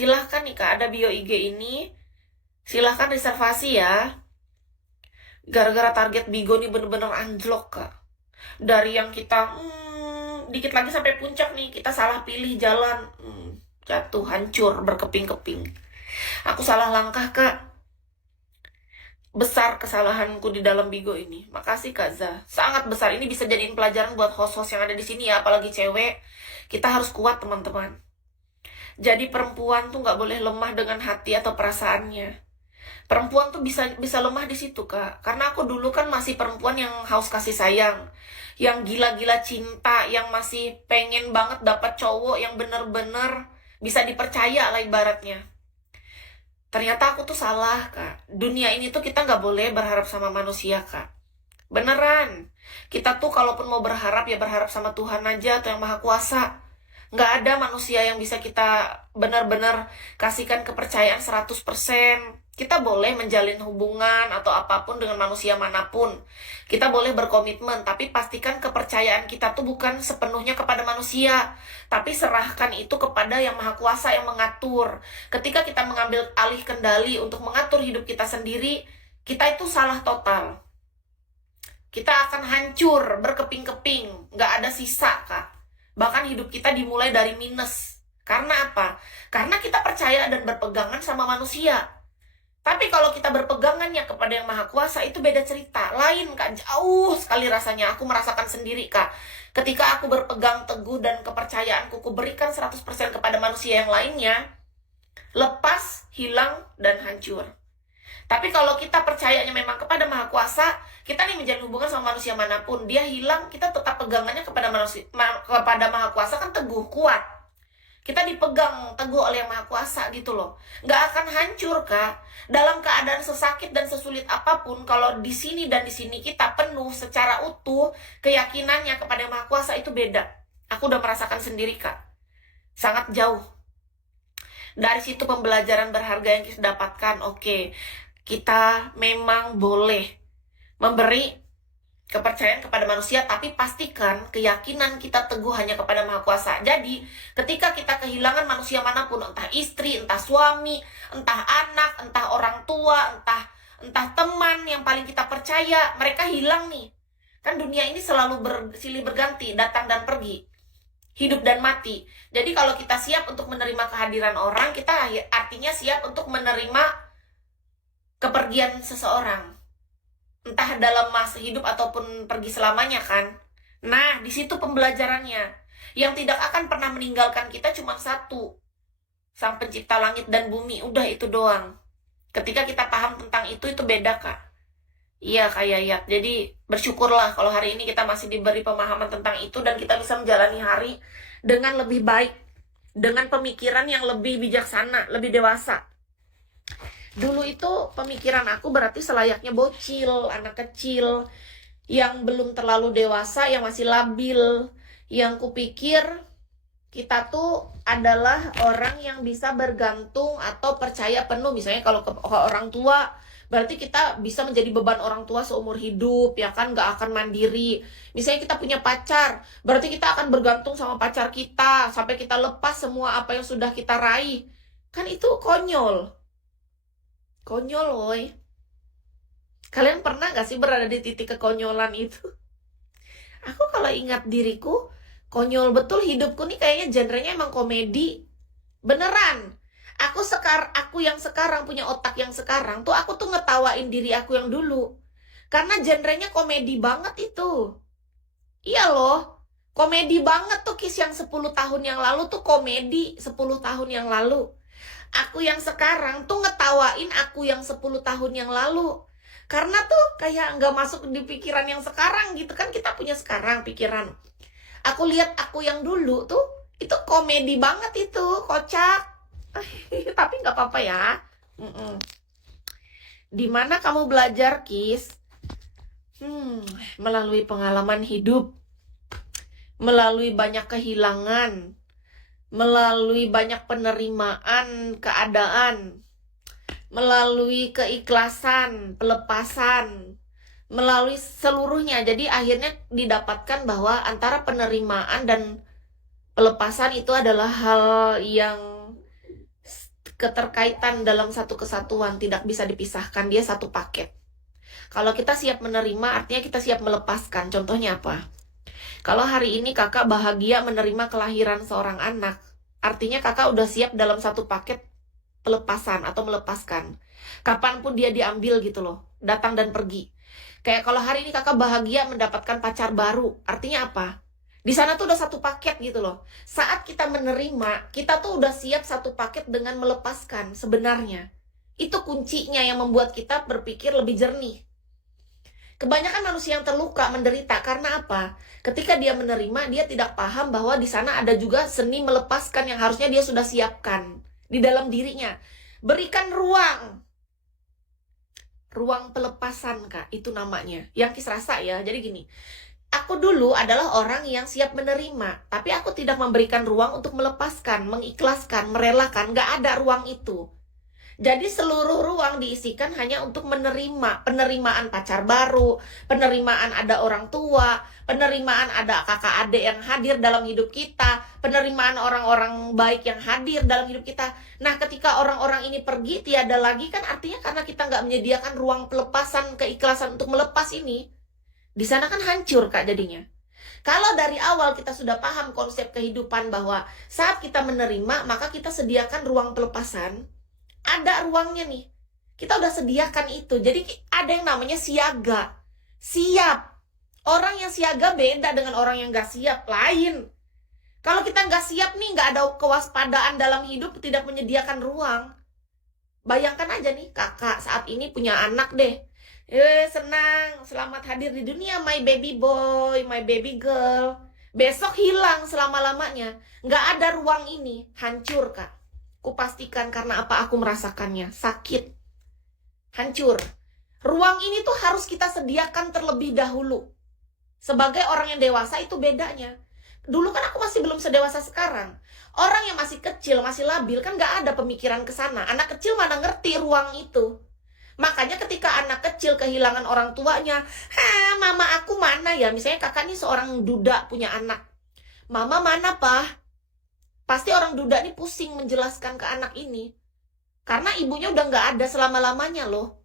Silahkan nih Kak, ada bio IG ini. Silahkan reservasi ya. Gara-gara target Bigo nih bener-bener anjlok Kak. Dari yang kita dikit lagi sampai puncak nih, kita salah pilih jalan. Jatuh, hancur, berkeping-keping. Aku salah langkah Kak. Besar kesalahanku di dalam Bigo ini. Makasih Kak Za. Sangat besar. Ini bisa jadiin pelajaran buat host-host yang ada di sini ya, apalagi cewek. Kita harus kuat teman-teman. Jadi perempuan tuh nggak boleh lemah dengan hati atau perasaannya. Perempuan tuh bisa lemah di situ Kak. Karena aku dulu kan masih perempuan yang haus kasih sayang, yang gila-gila cinta, yang masih pengen banget dapat cowok yang bener-bener bisa dipercaya lah ibaratnya. Ternyata aku tuh salah Kak. Dunia ini tuh kita nggak boleh berharap sama manusia Kak. Beneran. Kita tuh kalaupun mau berharap ya berharap sama Tuhan aja atau yang Maha Kuasa. Nggak ada manusia yang bisa kita benar-benar kasihkan kepercayaan 100%. Kita boleh menjalin hubungan atau apapun dengan manusia manapun. Kita boleh berkomitmen, tapi pastikan kepercayaan kita tuh bukan sepenuhnya kepada manusia. Tapi serahkan itu kepada yang Maha Kuasa yang mengatur. Ketika kita mengambil alih kendali untuk mengatur hidup kita sendiri, kita itu salah total. Kita akan hancur, berkeping-keping, nggak ada sisa, Kak. Bahkan hidup kita dimulai dari minus. Karena apa? Karena kita percaya dan berpegangan sama manusia. Tapi kalau kita berpegangannya kepada yang Maha Kuasa, itu beda cerita. Lain, Kak. Jauh sekali rasanya. Aku merasakan sendiri, Kak. Ketika aku berpegang teguh dan kepercayaanku kuberikan 100% kepada manusia yang lainnya, lepas, hilang, dan hancur. Tapi kalau kita percayanya memang kepada Maha Kuasa, kita nih menjalin hubungan sama manusia manapun, dia hilang, kita tetap pegangannya kepada manusia, kepada Maha Kuasa kan teguh, kuat. Kita dipegang teguh oleh yang Maha Kuasa gitu loh. Nggak akan hancur, Kak. Dalam keadaan sesakit dan sesulit apapun, kalau di sini dan di sini kita penuh secara utuh keyakinannya kepada yang Maha Kuasa, itu beda. Aku udah merasakan sendiri, Kak. Sangat jauh. Dari situ pembelajaran berharga yang kita dapatkan. Oke, kita memang boleh memberi kepercayaan kepada manusia, tapi pastikan keyakinan kita teguh hanya kepada Maha Kuasa. Jadi, ketika kita kehilangan manusia manapun, entah istri, entah suami, entah anak, entah orang tua, entah teman yang paling kita percaya, mereka hilang nih. Kan dunia ini selalu silih berganti, datang dan pergi, hidup dan mati. Jadi kalau kita siap untuk menerima kehadiran orang, kita artinya siap untuk menerima kepergian seseorang. Entah dalam masa hidup ataupun pergi selamanya kan. Nah, di situ pembelajarannya. Yang tidak akan pernah meninggalkan kita cuma satu. Sang pencipta langit dan bumi. Udah itu doang. Ketika kita paham tentang itu beda, Kak. Iya, Kak Yayat. Jadi bersyukurlah kalau hari ini kita masih diberi pemahaman tentang itu dan kita bisa menjalani hari dengan lebih baik. Dengan pemikiran yang lebih bijaksana, lebih dewasa. Dulu itu pemikiran aku berarti selayaknya bocil, anak kecil, yang belum terlalu dewasa, yang masih labil. Yang kupikir kita tuh adalah orang yang bisa bergantung atau percaya penuh. Misalnya kalau ke orang tua, berarti kita bisa menjadi beban orang tua seumur hidup, ya kan, gak akan mandiri. Misalnya kita punya pacar, berarti kita akan bergantung sama pacar kita, sampai kita lepas semua apa yang sudah kita raih. Kan itu konyol. Konyol, woy. Kalian pernah gak sih berada di titik kekonyolan itu? Aku kalau ingat diriku, konyol betul hidupku nih, kayaknya genrenya emang komedi. Beneran. Aku yang sekarang punya otak yang sekarang tuh, aku tuh ngetawain diri aku yang dulu. Karena genrenya komedi banget itu. Iya loh. Komedi banget tuh Kis yang 10 tahun yang lalu tuh komedi 10 tahun yang lalu. Aku yang sekarang tuh ngetawain aku yang 10 tahun yang lalu. Karena tuh kayak nggak masuk di pikiran yang sekarang gitu kan. Kita punya sekarang pikiran. Aku lihat aku yang dulu tuh, itu komedi banget itu, kocak. Tapi nggak apa-apa ya. Dimana kamu belajar, Kis? Melalui pengalaman hidup. Melalui banyak kehilangan. Melalui banyak penerimaan keadaan, melalui keikhlasan, pelepasan, melalui seluruhnya. Jadi akhirnya didapatkan bahwa antara penerimaan dan pelepasan itu adalah hal yang Keterkaitan dalam satu kesatuan tidak bisa dipisahkan, dia satu paket. Kalau kita siap menerima, artinya kita siap melepaskan. Contohnya apa? Kalau hari ini kakak bahagia menerima kelahiran seorang anak, artinya kakak udah siap dalam satu paket pelepasan atau melepaskan. Kapanpun dia diambil gitu loh, datang dan pergi. Kayak kalau hari ini kakak bahagia mendapatkan pacar baru, artinya apa? Di sana tuh udah satu paket gitu loh. Saat kita menerima, kita tuh udah siap satu paket dengan melepaskan sebenarnya. Itu kuncinya yang membuat kita berpikir lebih jernih. Kebanyakan manusia yang terluka, menderita, karena apa? Ketika dia menerima, dia tidak paham bahwa di sana ada juga seni melepaskan yang harusnya dia sudah siapkan di dalam dirinya. Berikan ruang. Ruang pelepasan, Kak, itu namanya. Yang Kis rasa ya, jadi gini. Aku dulu adalah orang yang siap menerima, tapi aku tidak memberikan ruang untuk melepaskan, mengikhlaskan, merelakan. Gak ada ruang itu. Jadi seluruh ruang diisikan hanya untuk menerima. Penerimaan pacar baru, penerimaan ada orang tua, penerimaan ada kakak adik yang hadir dalam hidup kita, penerimaan orang-orang baik yang hadir dalam hidup kita. Nah, ketika orang-orang ini pergi, tiada lagi, kan artinya karena kita nggak menyediakan ruang pelepasan, keikhlasan untuk melepas ini. Di sana kan hancur, Kak, jadinya. Kalau dari awal kita sudah paham konsep kehidupan bahwa saat kita menerima, maka kita sediakan ruang pelepasan. Ada ruangnya nih. Kita udah sediakan itu. Jadi ada yang namanya siaga. Siap. Orang yang siaga beda dengan orang yang gak siap. Lain. Kalau kita gak siap nih, gak ada kewaspadaan dalam hidup, tidak menyediakan ruang. Bayangkan aja nih, kakak saat ini punya anak deh. Senang, selamat hadir di dunia, my baby boy, my baby girl. Besok hilang selama-lamanya. Gak ada ruang ini. Hancur, Kak. Kupastikan karena apa aku merasakannya. Sakit. Hancur. Ruang ini tuh harus kita sediakan terlebih dahulu. Sebagai orang yang dewasa itu bedanya. Dulu kan aku masih belum sedewasa sekarang. Orang yang masih kecil, masih labil kan gak ada pemikiran ke sana. Anak kecil mana ngerti ruang itu. Makanya ketika anak kecil kehilangan orang tuanya, mama aku mana ya? Misalnya kakak nih seorang duda punya anak. Mama mana, Pak? Pasti orang duda ini pusing menjelaskan ke anak ini. Karena ibunya udah nggak ada selama-lamanya loh.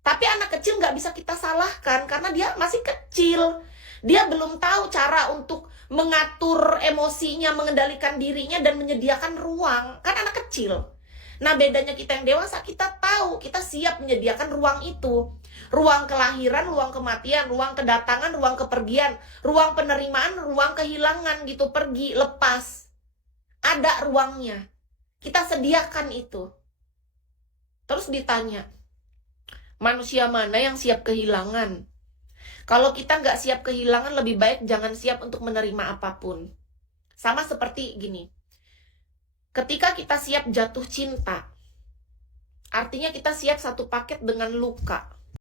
Tapi anak kecil nggak bisa kita salahkan karena dia masih kecil. Dia belum tahu cara untuk mengatur emosinya, mengendalikan dirinya, dan menyediakan ruang. Kan anak kecil. Nah, bedanya kita yang dewasa, kita tahu, kita siap menyediakan ruang itu. Ruang kelahiran, ruang kematian, ruang kedatangan, ruang kepergian, ruang penerimaan, ruang kehilangan gitu, pergi, lepas. Ada ruangnya. Kita sediakan itu. Terus ditanya, manusia mana yang siap kehilangan? Kalau kita nggak siap kehilangan, lebih baik jangan siap untuk menerima apapun. Sama seperti gini. Ketika kita siap jatuh cinta, artinya kita siap satu paket dengan luka.